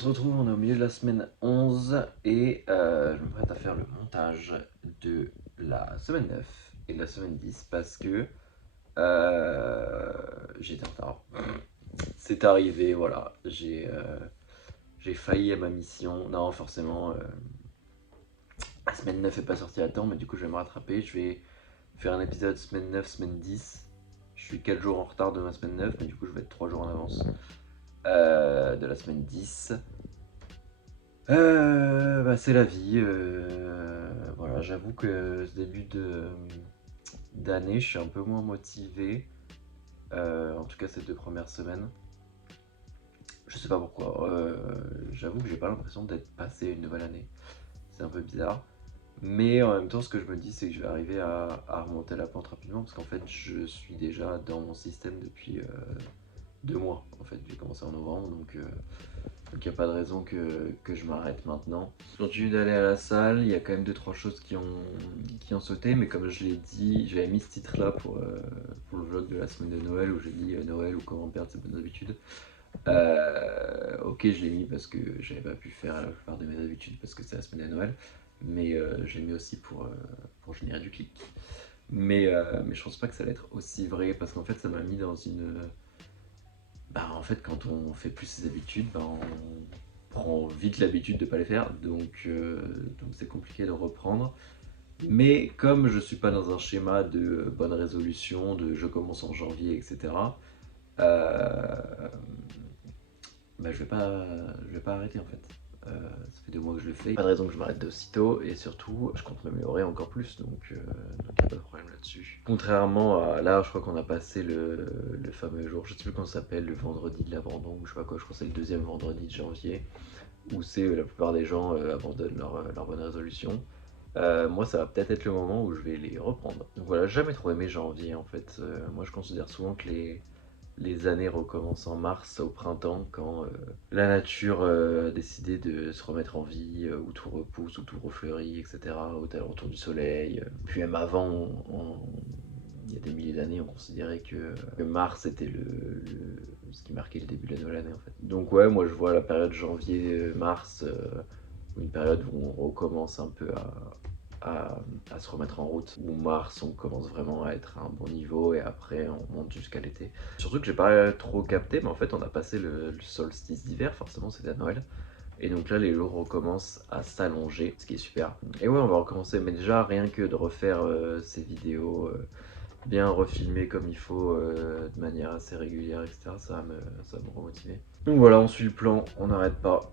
se retrouve, on est au milieu de la semaine 11 et je me prête à faire le montage de la semaine 9 et de la semaine 10 parce que j'étais en retard. C'est arrivé, voilà, j'ai failli à ma mission. Non, forcément, la semaine 9 est pas sortie à temps, mais du coup je vais me rattraper. Je vais faire un épisode semaine 9, semaine 10. Je suis 4 jours en retard de ma semaine 9, mais du coup je vais être 3 jours en avance de la semaine 10. C'est la vie. Voilà, j'avoue que ce début d'année, je suis un peu moins motivé. En tout cas, ces 2 premières semaines. Je sais pas pourquoi. J'avoue que j'ai pas l'impression d'être passé une nouvelle année. C'est un peu bizarre. Mais en même temps, ce que je me dis, c'est que je vais arriver à remonter la pente rapidement parce qu'en fait, je suis déjà dans mon système depuis 2 mois. En fait, j'ai commencé en novembre, donc il n'y a pas de raison que je m'arrête maintenant. Je continue d'aller à la salle, il y a quand même 2-3 choses qui ont sauté, mais comme je l'ai dit, j'avais mis ce titre-là pour le vlog de la semaine de Noël où j'ai dit Noël ou comment perdre ses bonnes habitudes. Ok, je l'ai mis parce que j'avais pas pu faire la plupart de mes habitudes parce que c'est la semaine de Noël, mais je l'ai mis aussi pour générer du clic. Mais je pense pas que ça va être aussi vrai parce qu'en fait, ça m'a mis dans une. En fait, quand on fait plus ses habitudes, on prend vite l'habitude de pas les faire, donc c'est compliqué de reprendre. Mais comme je suis pas dans un schéma de bonne résolution, de je commence en janvier, etc., euh, je vais pas arrêter en fait. Ça fait 2 mois que je le fais. Pas de raison que je m'arrête d'aussitôt et surtout, je compte m'améliorer encore plus, donc y a pas de problème là-dessus. Contrairement à là, je crois qu'on a passé le fameux jour, je sais plus comment ça s'appelle, le vendredi de l'abandon, ou je sais pas quoi, je crois que c'est le deuxième vendredi de janvier, où c'est la plupart des gens abandonnent leur bonne résolution. Moi, ça va peut-être être le moment où je vais les reprendre. Donc voilà, j'ai jamais trop aimé janvier en fait. Moi, je considère souvent que les années recommencent en mars, au printemps, quand la nature a décidé de se remettre en vie, où tout repousse, où tout refleurit, etc., au retour du soleil. Puis même avant, il y a des milliers d'années, on considérait que mars était ce qui marquait le début de la nouvelle année en fait. Donc ouais, moi je vois la période janvier-mars, une période où on recommence un peu à se remettre en route. Où mars, on commence vraiment à être à un bon niveau et après on monte jusqu'à l'été. Surtout que j'ai pas trop capté, mais en fait on a passé le solstice d'hiver, forcément c'était à Noël. Et donc là les jours recommencent à s'allonger, ce qui est super. Et ouais, on va recommencer, mais déjà rien que de refaire ces vidéos bien refilmées comme il faut, de manière assez régulière, etc., ça va me remotiver. Donc voilà, on suit le plan, on n'arrête pas.